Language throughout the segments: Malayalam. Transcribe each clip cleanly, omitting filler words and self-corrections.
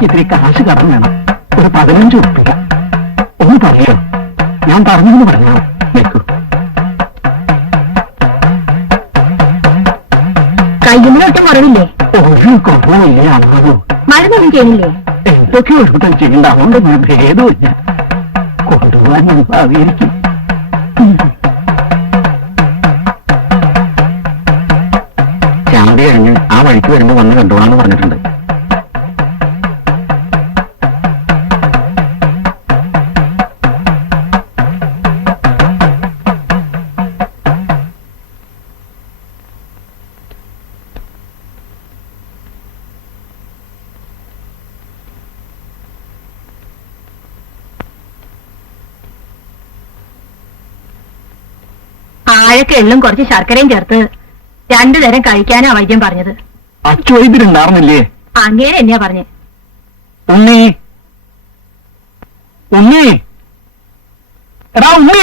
എനിക്ക് ഇത്തിരി കാശ് കടം വേണം. ഒരു 15 ഉറുപ്പിക. ഒന്ന് പറയോ? ഞാൻ പറഞ്ഞെന്ന് പറഞ്ഞോ? വെക്കൂ. കയ്യുമ്പോഴൊട്ടും കുറവില്ലേ? ഒരു കുറവില്ലേ? അതാണോ? മരുന്നൊന്നും ചെയ്യുന്നില്ലേ? എന്തൊക്കെ ഒരുത്തം ചെയ്യണ്ട, അതുകൊണ്ടൊന്നും ഒരു ഭേദമില്ല. കൊണ്ടുപോകാൻ ഞാൻ ഭാവിയായിരിക്കും. ചാമ്പി കഴിഞ്ഞ് ആ വഴിക്ക് വരുമ്പോ വന്ന് കണ്ടോളാന്ന് പറഞ്ഞിട്ടുണ്ട്. ആഴക്ക് എള്ളും കുറച്ച് ശർക്കരയും ചേർത്ത് 2 നേരം കഴിക്കാനാ വൈദ്യം പറഞ്ഞത്. അച്ചുവൈദ്യരുണ്ടാർന്നില്ലേ? അങ്ങനെ തന്നെയാ പറഞ്ഞേ. ഉണ്ണി, ഉണ്ണി, എടാ ഉണ്ണി!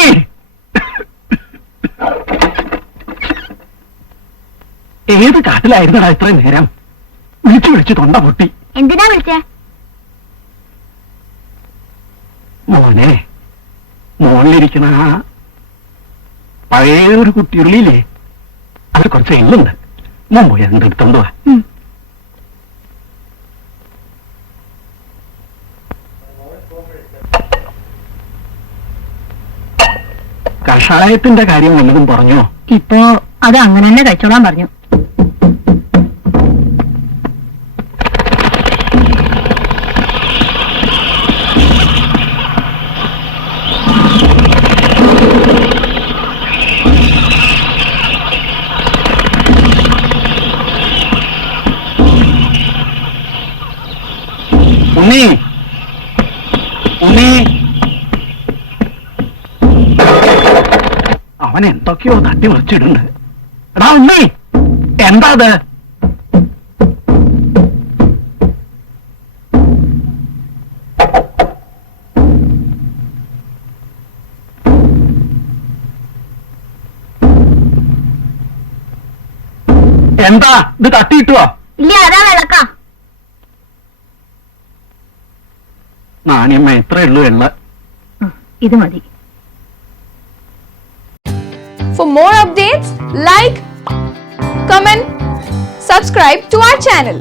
ഏത് കാട്ടിലായിരുന്നടാ ഇത്രയും നേരം? വിളിച്ചു വിളിച്ച് തൊണ്ട പൊട്ടി. എന്തിനാ വിളിച്ചേ? മോനെ, മോളിലിരിക്കണ പഴയ ഒരു കുട്ടിയുള്ളില്ലേ, അത് കുറച്ച് എള്ളുണ്ട്. മോൻ പോയി അതിന്റെ എടുത്തോണ്ട് പോവാ. കഷായത്തിന്റെ കാര്യം വല്ലതും പറഞ്ഞോ? ഇപ്പോ അത് അങ്ങനെ തന്നെ കഴിച്ചോളാൻ പറഞ്ഞു. ഉണ്ണി, ഉണ്ണി, അവൻ എന്തൊക്കെയോ തട്ടി മറിച്ചിടുന്നുണ്ട്. എടാ ഉണ്ണി, എന്താ അത്? എന്താ ഇത്? തട്ടിയിട്ടുവോ? ഇല്ല, അതാ വിളക്ക. നാണിയമ്മ എത്ര ഉള്ളൂ എള്ള? ഇത് മതി. For more updates, like, comment, subscribe to our channel.